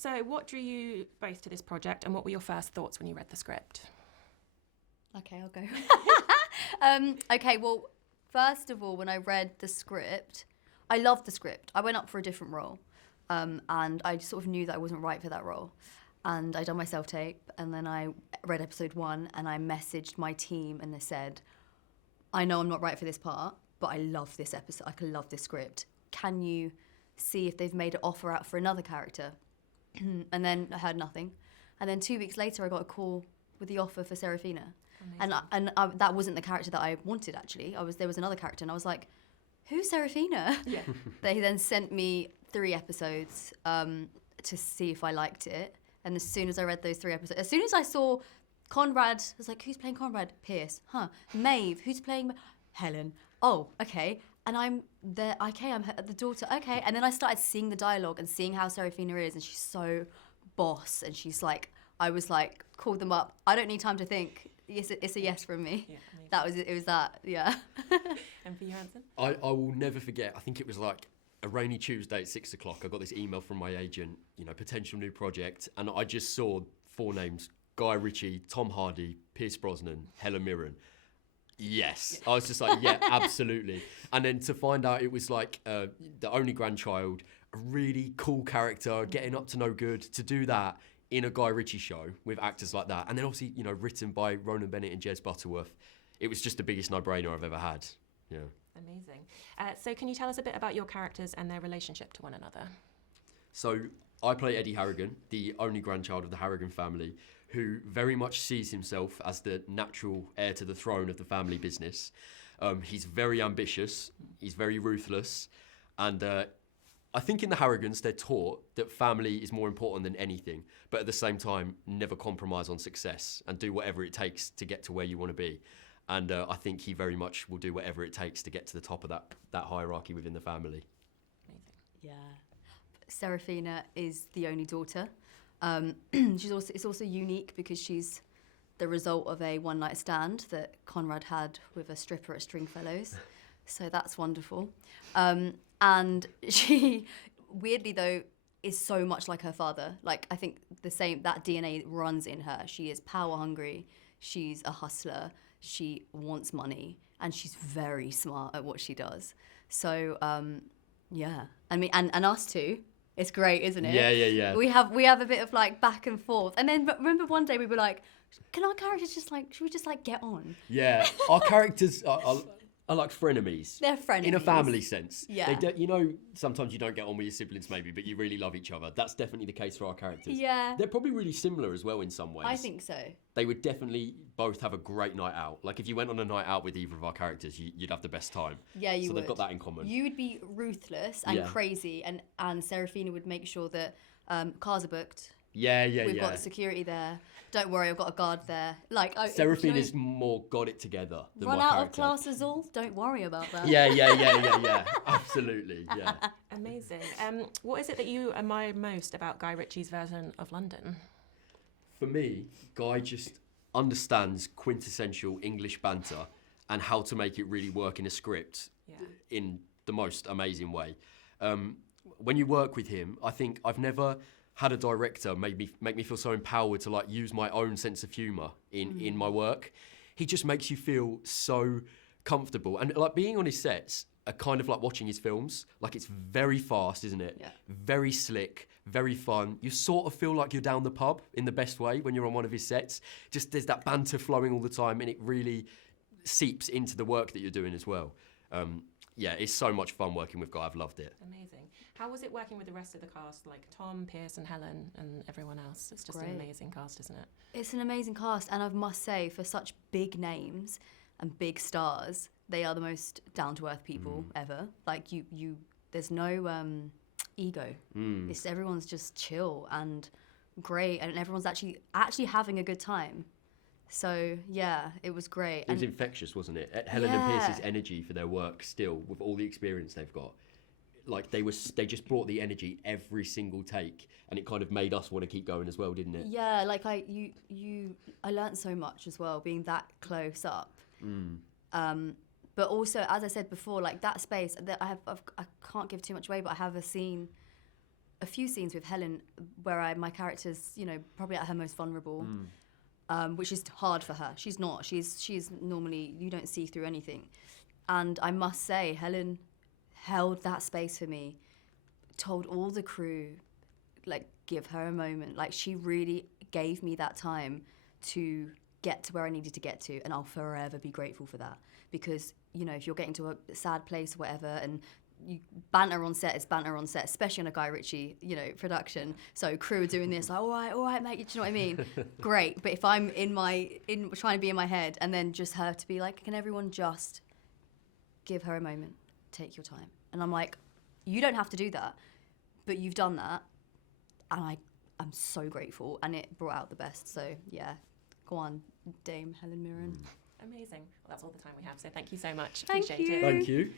So what drew you both to this project, and what were your first thoughts when you read the script? Okay, I'll go. Okay, well, first of all, when I read the script, I loved the script. I went up for a different role, and I sort of knew that I wasn't right for that role. And I done my self-tape, and then I read episode 1, and I messaged my team, and they said, I know I'm not right for this part, but I love this episode. I love this script. Can you see if they've made an offer out for another character? And then I heard nothing. And then 2 weeks later, I got a call with the offer for Serafina. And that wasn't the character that I wanted, actually. There was another character, and I was like, who's Serafina? Yeah. They then sent me 3 episodes to see if I liked it. And as soon as I read those 3 episodes, as soon as I saw Conrad, I was like, who's playing Conrad? Pierce. Huh. Maeve, who's playing Helen? Oh, okay. And I'm there, okay, I'm the daughter, okay. And then I started seeing the dialogue and seeing how Serafina is, and she's so boss, and she's like, I was like, called them up. I don't need time to think. It's a yes from me. Yeah, it was that, yeah. And for you, Anson? I will never forget, I think it was like a rainy Tuesday at 6 o'clock. I got this email from my agent, potential new project, and I just saw 4 names: Guy Ritchie, Tom Hardy, Pierce Brosnan, Helen Mirren. Yes. I was just like, yeah, absolutely. And then to find out it was like the only grandchild, a really cool character, getting up to no good, to do that in a Guy Ritchie show with actors like that. And then obviously, written by Ronan Bennett and Jez Butterworth. It was just the biggest no-brainer I've ever had. Yeah. Amazing. So can you tell us a bit about your characters and their relationship to one another? So I play Eddie Harrigan, the only grandchild of the Harrigan family, who very much sees himself as the natural heir to the throne of the family business. He's very ambitious, he's very ruthless, and I think in the Harrigans they're taught that family is more important than anything, but at the same time never compromise on success and do whatever it takes to get to where you want to be. And I think he very much will do whatever it takes to get to the top of that hierarchy within the family. Amazing. Yeah. Serafina is the only daughter. It's also unique because she's the result of a one-night stand that Conrad had with a stripper at Stringfellows. So that's wonderful. And she, weirdly though, is so much like her father. Like, I think that DNA runs in her. She is power hungry. She's a hustler. She wants money, and she's very smart at what she does. So, yeah. I mean, and us too. It's great, isn't it? Yeah. We have a bit of like back and forth. And then remember one day we were like, can our characters should we just like get on? Yeah. Our characters are like frenemies. They're frenemies. In a family sense. Yeah. Sometimes you don't get on with your siblings maybe, but you really love each other. That's definitely the case for our characters. Yeah. They're probably really similar as well in some ways. I think so. They would definitely both have a great night out. Like if you went on a night out with either of our characters, you'd have the best time. Yeah, you would. So they've got that in common. You would be ruthless and crazy, and Serafina would make sure that cars are booked. Yeah. We've got security there. Don't worry, I've got a guard there. Like Serafina's more got it together than run my out character. of classes all. Don't worry about that. Yeah. Absolutely. Yeah. Amazing. What is it that you admire most about Guy Ritchie's version of London? For me, Guy just understands quintessential English banter and how to make it really work in a script in the most amazing way. When you work with him, I think I've never had a director make me feel so empowered to like use my own sense of humour in my work. He just makes you feel so comfortable, and like being on his sets are kind of like watching his films. Like it's very fast, isn't it? Yeah. Very slick, very fun. You sort of feel like you're down the pub in the best way when you're on one of his sets. Just there's that banter flowing all the time, and it really seeps into the work that you're doing as well. It's so much fun working with Guy. I've loved it. Amazing. How was it working with the rest of the cast, like Tom, Pierce and Helen and everyone else? It's just an amazing cast, isn't it? It's an amazing cast, and I must say, for such big names and big stars, they are the most down-to-earth people ever. Like, there's no ego. It's everyone's just chill and great, and everyone's actually having a good time. So, yeah, it was great. It was infectious, wasn't it? Helen and Pierce's energy for their work still, with all the experience they've got. Like, they just brought the energy every single take, and it kind of made us want to keep going as well, didn't it? Yeah, like, I learned so much as well, being that close up. But also, as I said before, like, that space, that I can't give too much away, but I have a scene a few scenes with Helen where my character's, you know, probably at her most vulnerable, which is hard for her. She's not. She's normally, you don't see through anything. And I must say, Helen held that space for me, told all the crew, like, give her a moment. Like, she really gave me that time to get to where I needed to get to, and I'll forever be grateful for that. Because, you know, if you're getting to a sad place or whatever, and you banter on set is banter on set, especially on a Guy Ritchie, you know, production. So crew are doing this, like, all right, mate, do you know what I mean? Great. But if I'm trying to be in my head, and then just her to be like, can everyone just give her a moment, take your time? And I'm like, you don't have to do that, but you've done that, and I'm so grateful, and it brought out the best. So yeah, go on, Dame Helen Mirren. Amazing. Well, that's all the time we have, so thank you so much. Thank Appreciate you. it. Thank you.